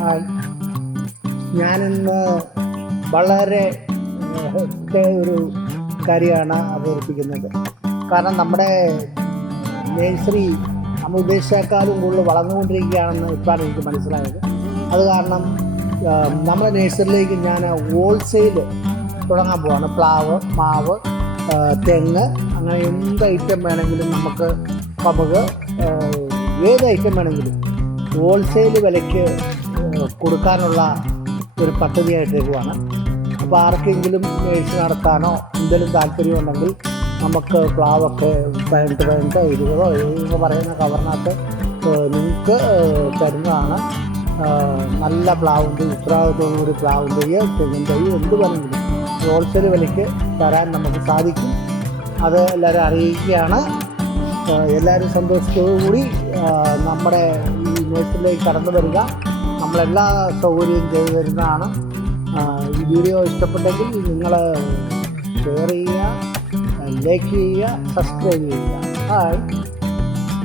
Hi, ഞാനിന്ന് വളരെ ഒരു കാര്യമാണ് അവതരിപ്പിക്കുന്നത്. കാരണം നമ്മുടെ നേഴ്സറി നമ്മൾ ഉദ്ദേശിച്ചേക്കാളും കൂടുതൽ വളർന്നുകൊണ്ടിരിക്കുകയാണെന്ന് ഇപ്പോഴാണ് എനിക്ക് മനസ്സിലായത്. അത് കാരണം നമ്മുടെ നേഴ്സറിയിലേക്ക് ഞാൻ ഹോൾസെയിൽ തുടങ്ങാൻ പോവാണ്. പ്ലാവ്, മാവ്, തെങ്ങ്, അങ്ങനെ എന്ത് ഐറ്റം വേണമെങ്കിലും നമുക്ക് ഏത് ഐറ്റം വേണമെങ്കിലും ഹോൾസെയിൽ വിലയ്ക്ക് കൊടുക്കാനുള്ള ഒരു പദ്ധതിയായിട്ടേക്കുവാണ്. അപ്പോൾ ആർക്കെങ്കിലും നേഴ്സറി നടത്താനോ എന്തെങ്കിലും താല്പര്യമുണ്ടെങ്കിൽ നമുക്ക് പ്ലാവൊക്കെ 18 20 പറയുന്ന കവറിനകത്ത് നിങ്ങൾക്ക് തരുന്നതാണ്. നല്ല പ്ലാവും തൈ, ഉത്തരവാദിത്വത്തോടുകൂടി പ്ലാവും തൈ, തെങ്ങിൻ തൈ എന്ത് വേണമെങ്കിലും ഹോൾസെയിൽ വിലയ്ക്ക് തരാൻ നമുക്ക് സാധിക്കും. അത് എല്ലാവരും അറിയിക്കുകയാണ്. എല്ലാവരും സന്തോഷത്തോടുകൂടി നമ്മുടെ ഈ നേഴ്സറിയിലേക്ക് കടന്നു വരിക. നമ്മളെല്ലാ സൗകര്യവും ചെയ്തു തരുന്നതാണ്. ഈ വീഡിയോ ഇഷ്ടപ്പെട്ടെങ്കിൽ നിങ്ങൾ ഷെയർ ചെയ്യുക, ലൈക്ക് ചെയ്യുക, സബ്സ്ക്രൈബ് ചെയ്യുക. ഹായ്.